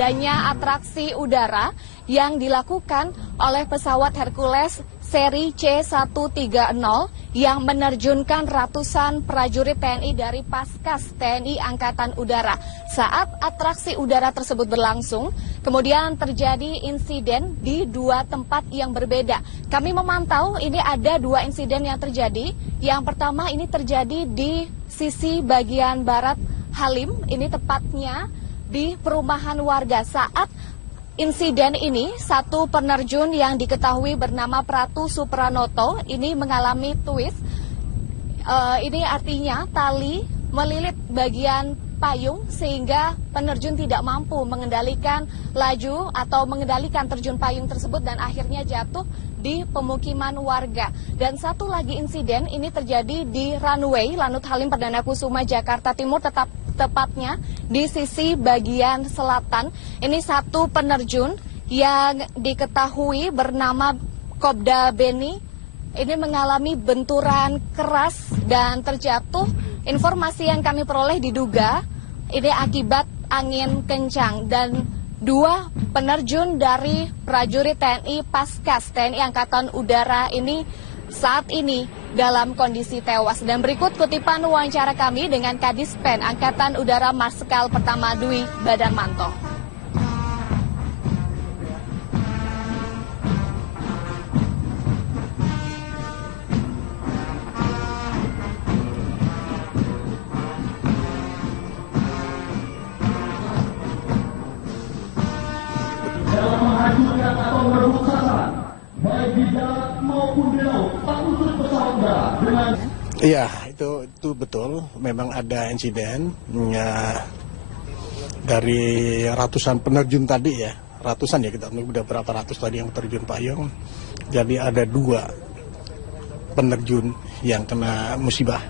adanya atraksi udara yang dilakukan oleh pesawat Hercules seri C-130 yang menerjunkan ratusan prajurit TNI dari Paskas TNI Angkatan Udara. Saat atraksi udara tersebut berlangsung, kemudian terjadi insiden di dua tempat yang berbeda. Kami memantau ini ada dua insiden yang terjadi. Yang pertama ini terjadi di sisi bagian barat Halim, ini tepatnya di perumahan warga. Saat insiden ini, satu penerjun yang diketahui bernama Pratu Supranoto ini mengalami twist. Ini artinya tali melilit bagian payung sehingga penerjun tidak mampu mengendalikan laju atau mengendalikan terjun payung tersebut dan akhirnya jatuh di pemukiman warga. Dan satu lagi insiden ini terjadi di runway Lanut Halim Perdana Kusuma Jakarta Timur, tepatnya di sisi bagian selatan. Ini satu penerjun yang diketahui bernama Kobda Beni ini mengalami benturan keras dan terjatuh. Informasi yang kami peroleh diduga ini akibat angin kencang dan dua penerjun dari prajurit TNI Paskas TNI Angkatan Udara ini saat ini dalam kondisi tewas. Dan berikut kutipan wawancara kami dengan Kadis Pen Angkatan Udara Marskal Pertama Dwi Badarmanto. Dalam menghancurkan atau merebut sasaran, baik di darat maupun di laut, tak khusus pesawat udara dengan... Iya, itu betul. Memang ada insiden ya, dari ratusan penerjun tadi ya. Ratusan ya, kita udah berapa ratus tadi yang terjun payung. Jadi ada dua penerjun yang kena musibah.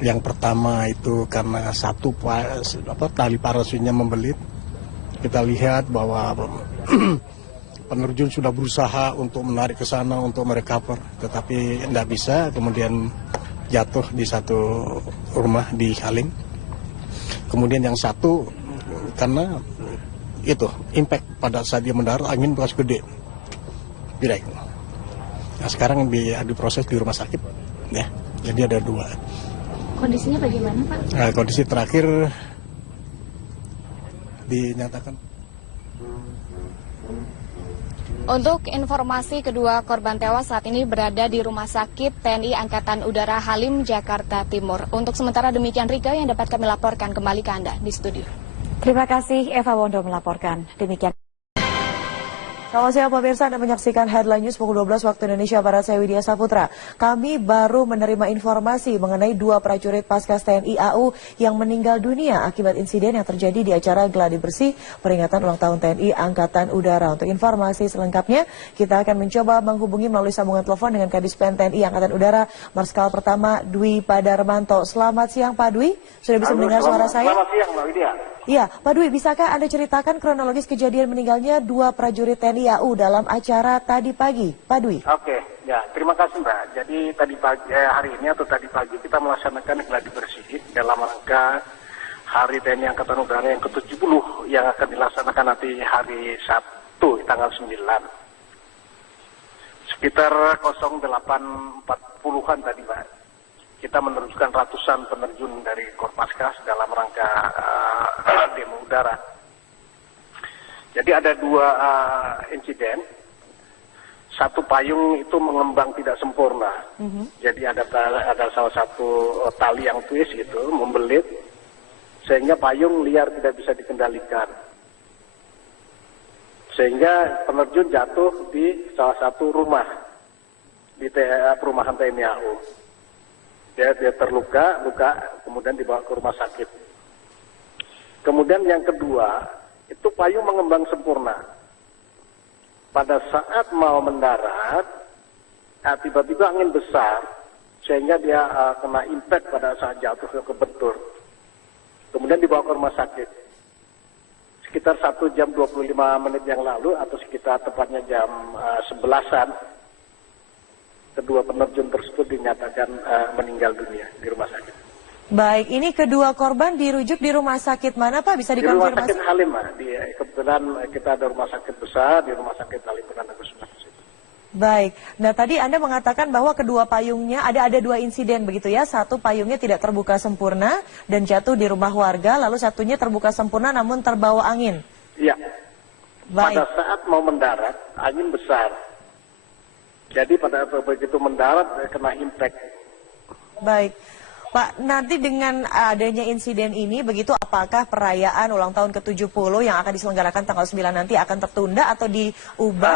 Yang pertama itu karena satu tali parasutnya membelit. Kita lihat bahwa penerjun sudah berusaha untuk menarik ke sana untuk merecover, tetapi tidak bisa. Kemudian jatuh di satu rumah di Halim. Kemudian yang satu karena itu impact pada saat dia mendarat, angin bekas gede, direct. Nah, sekarang diproses di rumah sakit, ya. Jadi ada dua. Kondisinya bagaimana, Pak? Nah, kondisi terakhir dinyatakan. Untuk informasi, kedua korban tewas saat ini berada di Rumah Sakit TNI Angkatan Udara Halim, Jakarta Timur. Untuk sementara demikian, Rika, yang dapat kami laporkan kembali ke Anda di studio. Terima kasih Eva Wondo melaporkan. Demikian. Selamat siang pemirsa, Anda menyaksikan Headline News pukul 12 waktu Indonesia Barat, saya Widya Saputra. Kami baru menerima informasi mengenai dua prajurit Paskas TNI AU yang meninggal dunia akibat insiden yang terjadi di acara gladi bersih peringatan ulang tahun TNI Angkatan Udara. Untuk informasi selengkapnya, kita akan mencoba menghubungi melalui sambungan telepon dengan Kadis Pen TNI Angkatan Udara Marskal Pertama Dwi Badarmanto. Selamat siang Pak Dwi, sudah bisa mendengar suara saya? Selamat siang Mbak Widya. Iya, Pak Dwi, bisakah Anda ceritakan kronologis kejadian meninggalnya dua prajurit TNI AU dalam acara tadi pagi, Pak Dwi? Oke, ya terima kasih Mbak. Jadi tadi pagi, hari ini atau tadi pagi kita melaksanakan gladi bersih dalam rangka Hari TNI Angkatan Udara yang ke-70 yang akan dilaksanakan nanti hari Sabtu tanggal 9. Sekitar 08.40-an tadi Mbak. Kita meneruskan ratusan penerjun dari Korpaskas dalam rangka demo udara. Jadi ada dua insiden. Satu payung itu mengembang tidak sempurna. Jadi ada salah satu tali yang twist itu membelit sehingga payung liar tidak bisa dikendalikan. Sehingga penerjun jatuh di salah satu rumah di perumahan TNI AU. Dia terluka, kemudian dibawa ke rumah sakit. Kemudian yang kedua, itu payung mengembang sempurna. Pada saat mau mendarat, tiba-tiba angin besar, sehingga dia kena impact pada saat jatuh ke bentur. Kemudian dibawa ke rumah sakit. Sekitar 1 jam 25 menit yang lalu, atau sekitar tepatnya jam 11-an, kedua penerjun tersebut dinyatakan meninggal dunia di rumah sakit. Baik, ini kedua korban dirujuk di rumah sakit mana Pak? Bisa Di rumah dikonfirmasi? sakit Halim, kebetulan kita ada rumah sakit besar di rumah sakit Halim Perdana Kusuma. Baik, nah tadi Anda mengatakan bahwa kedua payungnya ada dua insiden begitu ya. Satu payungnya tidak terbuka sempurna dan jatuh di rumah warga, lalu satunya terbuka sempurna namun terbawa angin. Iya. Baik. Pada saat mau mendarat, angin besar. Jadi pada begitu mendarat kena impact. Baik. Pak, nanti dengan adanya insiden ini, begitu apakah perayaan ulang tahun ke-70 yang akan diselenggarakan tanggal 9 nanti akan tertunda atau diubah?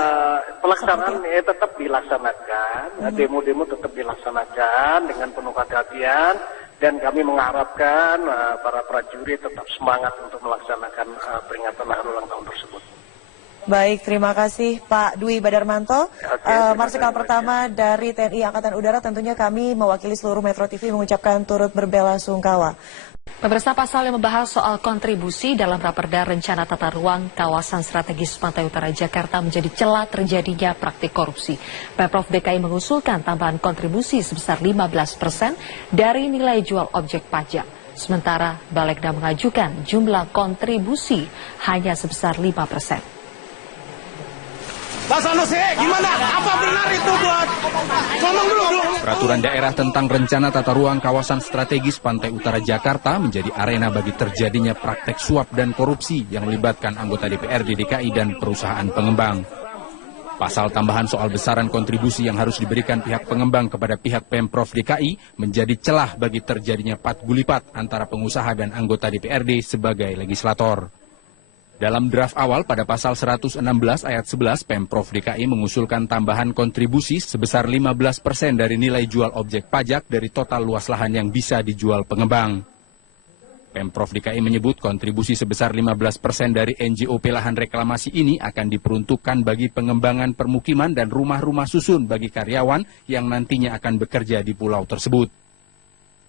Pelaksanaan tetap dilaksanakan, demo-demo tetap dilaksanakan dengan penuh hati-hatian, dan kami mengharapkan para prajurit tetap semangat untuk melaksanakan peringatan hari ulang tahun tersebut. Baik, terima kasih Pak Dwi Badarmanto, Marsikal pertama dari TNI Angkatan Udara. Tentunya kami mewakili seluruh Metro TV mengucapkan turut berbela-sungkawa. Pemirsa, pasal yang membahas soal kontribusi dalam Raperda Rencana Tata Ruang Kawasan Strategis Pantai Utara Jakarta menjadi celah terjadinya praktik korupsi. Pemprov DKI mengusulkan tambahan kontribusi sebesar 15% dari nilai jual objek pajak. Sementara Balegda mengajukan jumlah kontribusi hanya sebesar 5%. Pak Sanusi, gimana? Apa benar itu buat? Ngomong dulu. Peraturan daerah tentang rencana tata ruang kawasan strategis Pantai Utara Jakarta menjadi arena bagi terjadinya praktek suap dan korupsi yang melibatkan anggota DPRD DKI dan perusahaan pengembang. Pasal tambahan soal besaran kontribusi yang harus diberikan pihak pengembang kepada pihak Pemprov DKI menjadi celah bagi terjadinya pat gulipat antara pengusaha dan anggota DPRD sebagai legislator. Dalam draft awal pada pasal 116 ayat 11, Pemprov DKI mengusulkan tambahan kontribusi sebesar 15% dari nilai jual objek pajak dari total luas lahan yang bisa dijual pengembang. Pemprov DKI menyebut kontribusi sebesar 15% dari NJOP lahan reklamasi ini akan diperuntukkan bagi pengembangan permukiman dan rumah-rumah susun bagi karyawan yang nantinya akan bekerja di pulau tersebut.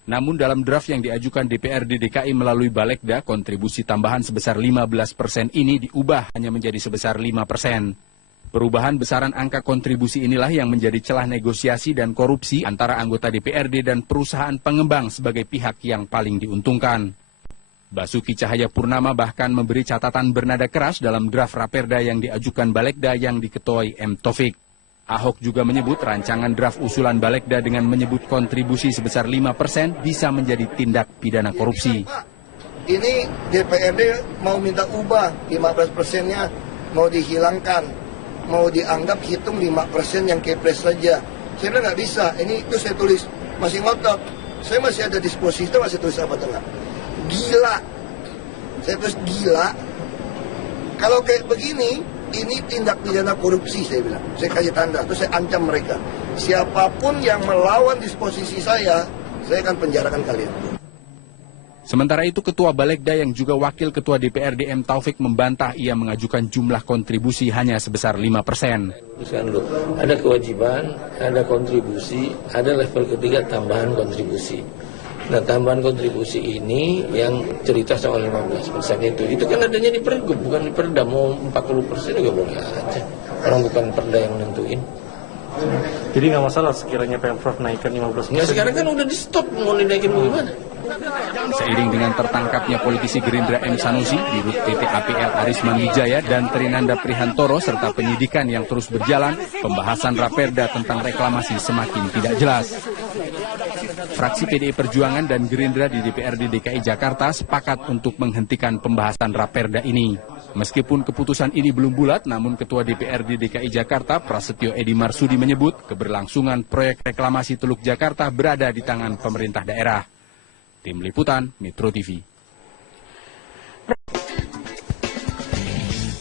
Namun dalam draft yang diajukan DPRD DKI melalui Balegda, kontribusi tambahan sebesar 15% ini diubah hanya menjadi sebesar 5%. Perubahan besaran angka kontribusi inilah yang menjadi celah negosiasi dan korupsi antara anggota DPRD dan perusahaan pengembang sebagai pihak yang paling diuntungkan. Basuki Cahayapurnama bahkan memberi catatan bernada keras dalam draft Raperda yang diajukan Balegda yang diketuai M. Taufik. Ahok juga menyebut rancangan draft usulan Balegda dengan menyebut kontribusi sebesar 5% bisa menjadi tindak pidana korupsi. Ini DPRD mau minta ubah 15%-nya, mau dihilangkan, mau dianggap hitung 5% yang kepres saja. Saya bilang nggak bisa, ini itu saya tulis, masih ngotot. Saya masih ada disposisi, masih tulis apa tengah. Gila, saya tulis gila. Kalau kayak begini, ini tindak pidana korupsi, saya bilang. Saya kasih tanda, terus saya ancam mereka. Siapapun yang melawan disposisi saya akan penjarakan kalian. Sementara itu, Ketua Balegda yang juga Wakil Ketua DPRD M. Taufik membantah ia mengajukan jumlah kontribusi hanya sebesar 5%. Ada kewajiban, ada kontribusi, ada level ketiga tambahan kontribusi. Nah, tambahan kontribusi ini yang cerita soal 15% itu kan adanya di Pergub, bukan di Perda. Mau 40% juga boleh aja. Orang bukan Perda yang nentuin. Jadi nggak masalah sekiranya Pemprov naikkan 15%? Ya sekarang kan udah di stop, mau dinaikin bagaimana? Seiring dengan tertangkapnya politisi Gerindra M. Sanusi, Dirut PT APL Arisman Wijaya dan Trinanda Prihantoro serta penyidikan yang terus berjalan, pembahasan Raperda tentang reklamasi semakin tidak jelas. Fraksi PDI Perjuangan dan Gerindra di DPRD DKI Jakarta sepakat untuk menghentikan pembahasan Raperda ini. Meskipun keputusan ini belum bulat, namun Ketua DPRD DKI Jakarta Prasetyo Edi Marsudi menyebut keberlangsungan proyek reklamasi Teluk Jakarta berada di tangan pemerintah daerah. Tim Liputan, Metro TV.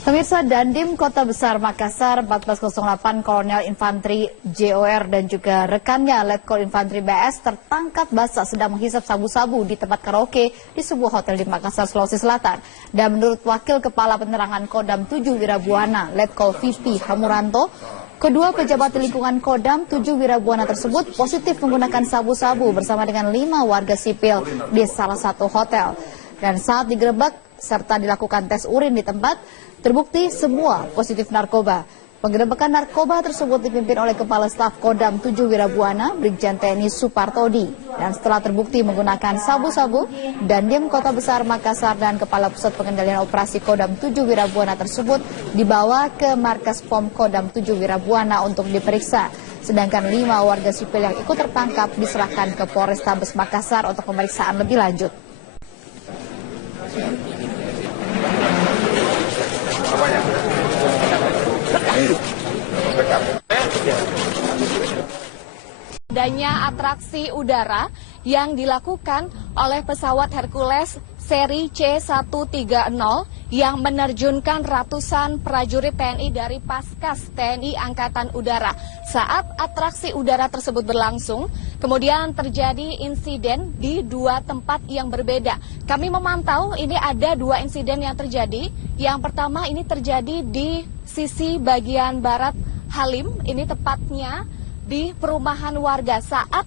Pemirsa, Dandim Kota Besar Makassar 1408 Kolonel Infanteri JOR dan juga rekannya Letkol Infanteri BS tertangkap basah sedang menghisap sabu-sabu di tempat karaoke di sebuah hotel di Makassar, Sulawesi Selatan. Dan menurut Wakil Kepala Penerangan Kodam 7 Wirabuana, Letkol VP Hamuranto, kedua pejabat di lingkungan Kodam 7 Wirabuana tersebut positif menggunakan sabu-sabu bersama dengan 5 warga sipil di salah satu hotel. Dan saat digerebek serta dilakukan tes urin di tempat, terbukti semua positif narkoba. Penggerebekan narkoba tersebut dipimpin oleh Kepala Staf Kodam 7 Wirabuana, Brigjen TNI Supartodi. Dan setelah terbukti menggunakan sabu-sabu, Dandim Kota Besar Makassar dan Kepala Pusat Pengendalian Operasi Kodam 7 Wirabuana tersebut dibawa ke markas POM Kodam 7 Wirabuana untuk diperiksa. Sedangkan 5 warga sipil yang ikut tertangkap diserahkan ke Polrestabes Makassar untuk pemeriksaan lebih lanjut. Adanya atraksi udara yang dilakukan oleh pesawat Hercules seri C130 yang menerjunkan ratusan prajurit TNI dari Paskas TNI Angkatan Udara. Saat atraksi udara tersebut berlangsung, kemudian terjadi insiden di 2 tempat yang berbeda. Kami memantau ini ada 2 insiden yang terjadi. Yang pertama ini terjadi di sisi bagian barat Halim, ini tepatnya di perumahan warga. Saat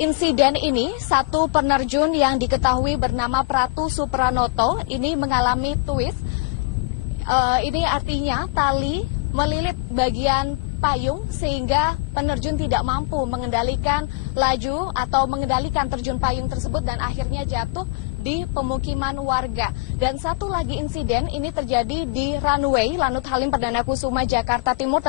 insiden ini, satu penerjun yang diketahui bernama Pratu Supranoto ini mengalami twist. Ini artinya tali melilit bagian payung sehingga penerjun tidak mampu mengendalikan laju atau mengendalikan terjun payung tersebut dan akhirnya jatuh di pemukiman warga. Dan satu lagi insiden ini terjadi di runway Lanut Halim Perdana Kusuma Jakarta Timur,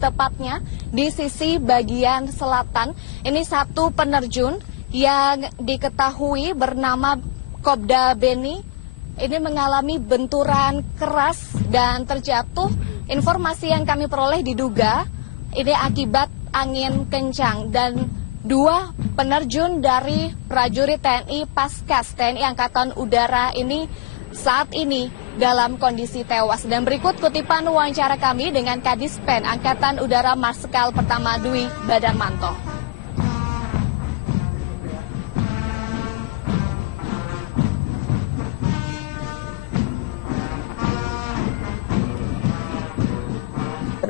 tepatnya di sisi bagian selatan. Ini satu penerjun yang diketahui bernama Kobda Beni ini mengalami benturan keras dan terjatuh. Informasi yang kami peroleh diduga ini akibat angin kencang dan 2 penerjun dari prajurit TNI Paskas TNI Angkatan Udara ini saat ini dalam kondisi tewas. Dan berikut kutipan wawancara kami dengan Kadispen Angkatan Udara Marskal Pertama Dwi Badarmanto.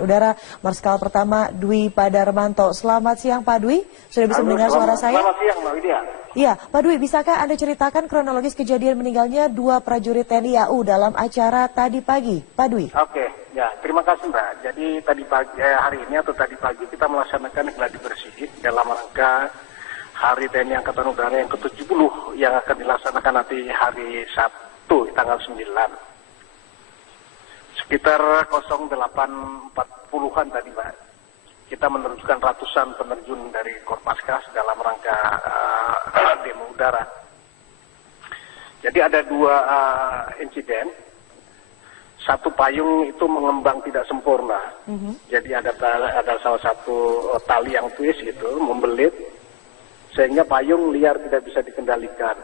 Udara Marskal Pertama Dwi Badarmanto. Selamat siang Pak Dwi, sudah bisa mendengar suara saya? Selamat siang Mbak Widya. Iya, Pak Dwi, bisakah Anda ceritakan kronologis kejadian meninggalnya 2 prajurit TNI AU dalam acara tadi pagi, Pak Dwi? Oke, ya terima kasih Mbak. Jadi tadi pagi, hari ini atau tadi pagi kita melaksanakan gladi bersih dalam rangka Hari TNI Angkatan Udara yang ke-70 yang akan dilaksanakan nanti hari Sabtu tanggal 9. Sekitar 08.40-an tadi Mbak, kita menerjunkan ratusan penerjun dari Korpaskas dalam rangka demo udara. Jadi ada 2 insiden. Satu payung itu mengembang tidak sempurna. Jadi ada salah satu tali yang twist itu membelit sehingga payung liar tidak bisa dikendalikan.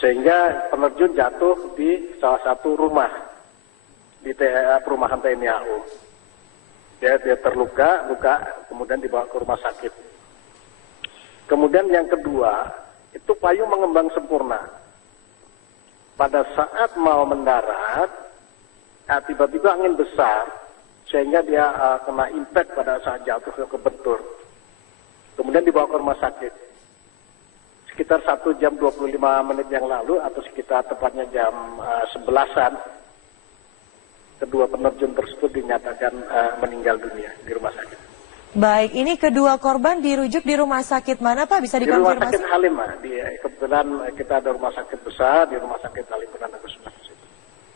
Sehingga penerjun jatuh di salah satu rumah di perumahan TNI AU. Dia terluka, kemudian dibawa ke rumah sakit. Kemudian yang kedua, itu payung mengembang sempurna. Pada saat mau mendarat, tiba-tiba angin besar, sehingga dia kena impact pada saat jatuh ke bentur. Kemudian dibawa ke rumah sakit. Sekitar 1 jam 25 menit yang lalu atau sekitar tepatnya jam 11-an, kedua penerjun tersebut dinyatakan meninggal dunia di rumah sakit. Baik, ini kedua korban dirujuk di rumah sakit mana Pak? Bisa dikonfirmasi? Di rumah sakit Halim, Pak. Kebetulan kita ada rumah sakit besar di rumah sakit Halim Perdana Kusuma.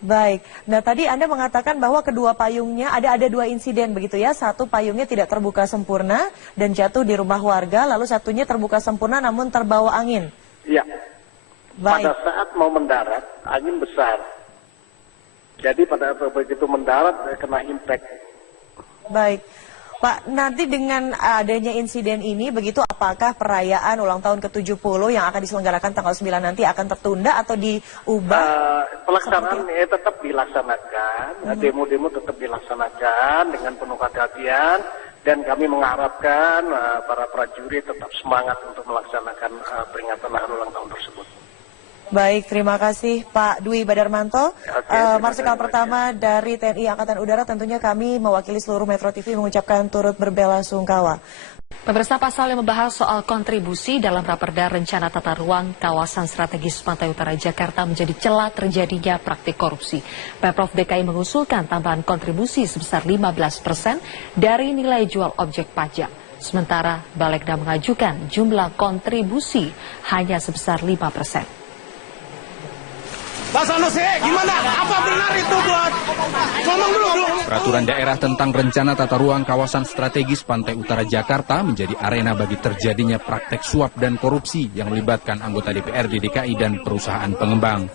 Baik, nah tadi Anda mengatakan bahwa kedua payungnya ada 2 insiden begitu ya. Satu payungnya tidak terbuka sempurna dan jatuh di rumah warga, lalu satunya terbuka sempurna namun terbawa angin. Iya. Baik. Pada saat mau mendarat, angin besar. Jadi pada begitu mendarat kena impact. Baik. Pak, nanti dengan adanya insiden ini, begitu apakah perayaan ulang tahun ke-70 yang akan diselenggarakan tanggal 9 nanti akan tertunda atau diubah? Pelaksanaan tetap dilaksanakan, demo-demo tetap dilaksanakan dengan penuh hati-hatian, dan kami mengharapkan para prajurit tetap semangat untuk melaksanakan peringatan hari ulang tahun tersebut. Baik, terima kasih Pak Dwi Badarmanto. Marsikal pertama dari TNI Angkatan Udara, tentunya kami mewakili seluruh Metro TV mengucapkan turut berbela-sungkawa. Pemirsa, pasal yang membahas soal kontribusi dalam Raperda Rencana Tata Ruang Kawasan Strategis Pantai Utara Jakarta menjadi celah terjadinya praktik korupsi. Pemprov DKI mengusulkan tambahan kontribusi sebesar 15% dari nilai jual objek pajak. Sementara Balegda mengajukan jumlah kontribusi hanya sebesar 5%. Pak Sanusi, gimana? Apa benar itu buat? Ngomong dulu. Peraturan daerah tentang rencana tata ruang kawasan strategis Pantai Utara Jakarta menjadi arena bagi terjadinya praktek suap dan korupsi yang melibatkan anggota DPRD DKI dan perusahaan pengembang.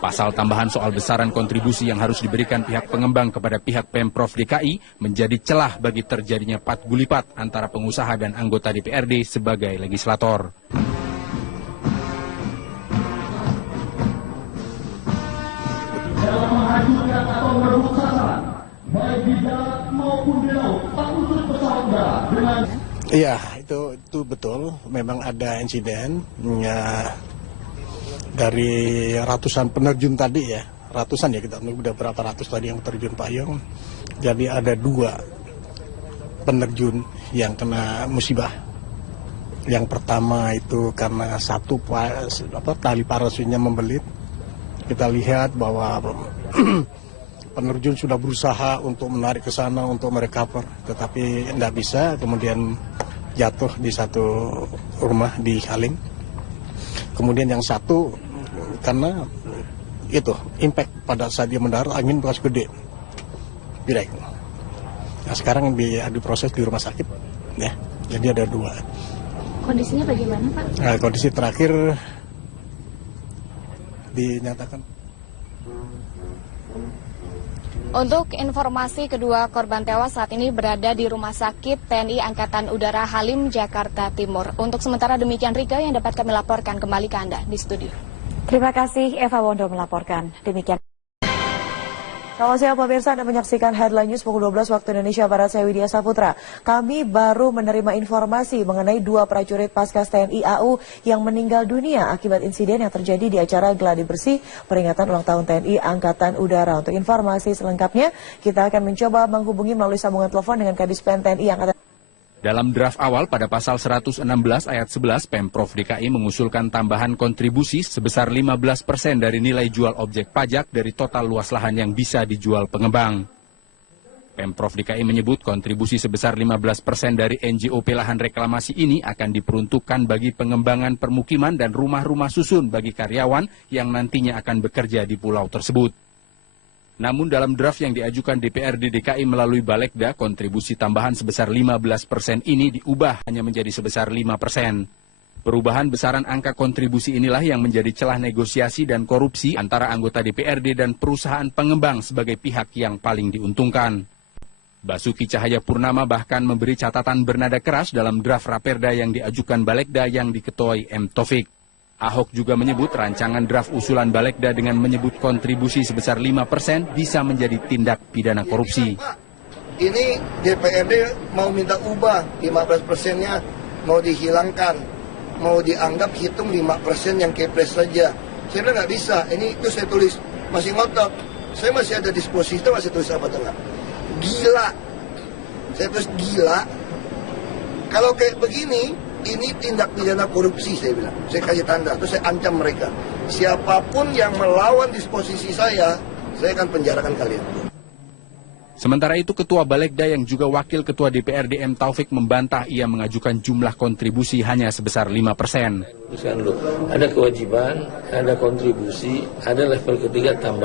Pasal tambahan soal besaran kontribusi yang harus diberikan pihak pengembang kepada pihak Pemprov DKI menjadi celah bagi terjadinya pat gulipat antara pengusaha dan anggota DPRD sebagai legislator. Dalam menghancurkan atau merebut sasaran, baik di darat maupun di laut, tak unsur pesawat udara dengan... Iya, itu betul. Memang ada insiden dari ratusan penerjun tadi ya. Ratusan ya, kita udah berapa ratus tadi yang terjun payung. Jadi ada 2 penerjun yang kena musibah. Yang pertama itu karena tali parasutnya membelit. Kita lihat bahwa penerjun sudah berusaha untuk menarik ke sana untuk merecover, tetapi tidak bisa, kemudian jatuh di satu rumah di Halim. Kemudian yang satu karena itu impact pada saat dia mendarat, angin beras gede, direk. Nah, sekarang diproses di rumah sakit, ya. Jadi ada 2. Kondisinya bagaimana, Pak? Nah, kondisi terakhir dinyatakan. Untuk informasi, kedua korban tewas saat ini berada di Rumah Sakit TNI Angkatan Udara Halim, Jakarta Timur. Untuk sementara demikian, Rika, yang dapat kami laporkan kembali ke Anda di studio. Terima kasih Eva Wondo melaporkan. Demikian. Selamat siang pemirsa, Anda menyaksikan Headline News pukul 12 waktu Indonesia Barat, saya Widya Saputra. Kami baru menerima informasi mengenai 2 prajurit Paskas TNI AU yang meninggal dunia akibat insiden yang terjadi di acara gladi bersih peringatan ulang tahun TNI Angkatan Udara. Untuk informasi selengkapnya, kita akan mencoba menghubungi melalui sambungan telepon dengan Kadispen TNI Angkatan. Dalam draft awal pada pasal 116 ayat 11, Pemprov DKI mengusulkan tambahan kontribusi sebesar 15% dari nilai jual objek pajak dari total luas lahan yang bisa dijual pengembang. Pemprov DKI menyebut kontribusi sebesar 15% dari NJOP lahan reklamasi ini akan diperuntukkan bagi pengembangan permukiman dan rumah-rumah susun bagi karyawan yang nantinya akan bekerja di pulau tersebut. Namun dalam draft yang diajukan DPRD DKI melalui Balegda, kontribusi tambahan sebesar 15% ini diubah hanya menjadi sebesar 5%. Perubahan besaran angka kontribusi inilah yang menjadi celah negosiasi dan korupsi antara anggota DPRD dan perusahaan pengembang sebagai pihak yang paling diuntungkan. Basuki Cahayapurnama bahkan memberi catatan bernada keras dalam draft Raperda yang diajukan Balegda yang diketuai M. Taufik. Ahok juga menyebut rancangan draft usulan Balegda dengan menyebut kontribusi sebesar 5% bisa menjadi tindak pidana korupsi. Ini DPRD mau minta ubah 15%-nya, mau dihilangkan, mau dianggap hitung 5% yang kepres saja. Saya bilang nggak bisa, ini itu saya tulis, masih ngotot. Saya masih ada disposisi, itu masih tulis apa enggak? Gila. Saya tulis gila. Kalau kayak begini, ini tindak pidana korupsi, saya bilang. Saya kasih tanda, terus saya ancam mereka. Siapapun yang melawan disposisi saya akan penjarakan kalian. Sementara itu, Ketua Balegda yang juga Wakil Ketua DPRD M. Taufik membantah ia mengajukan jumlah kontribusi hanya sebesar 5%. Ada kewajiban, ada kontribusi, ada level ketiga tambahan.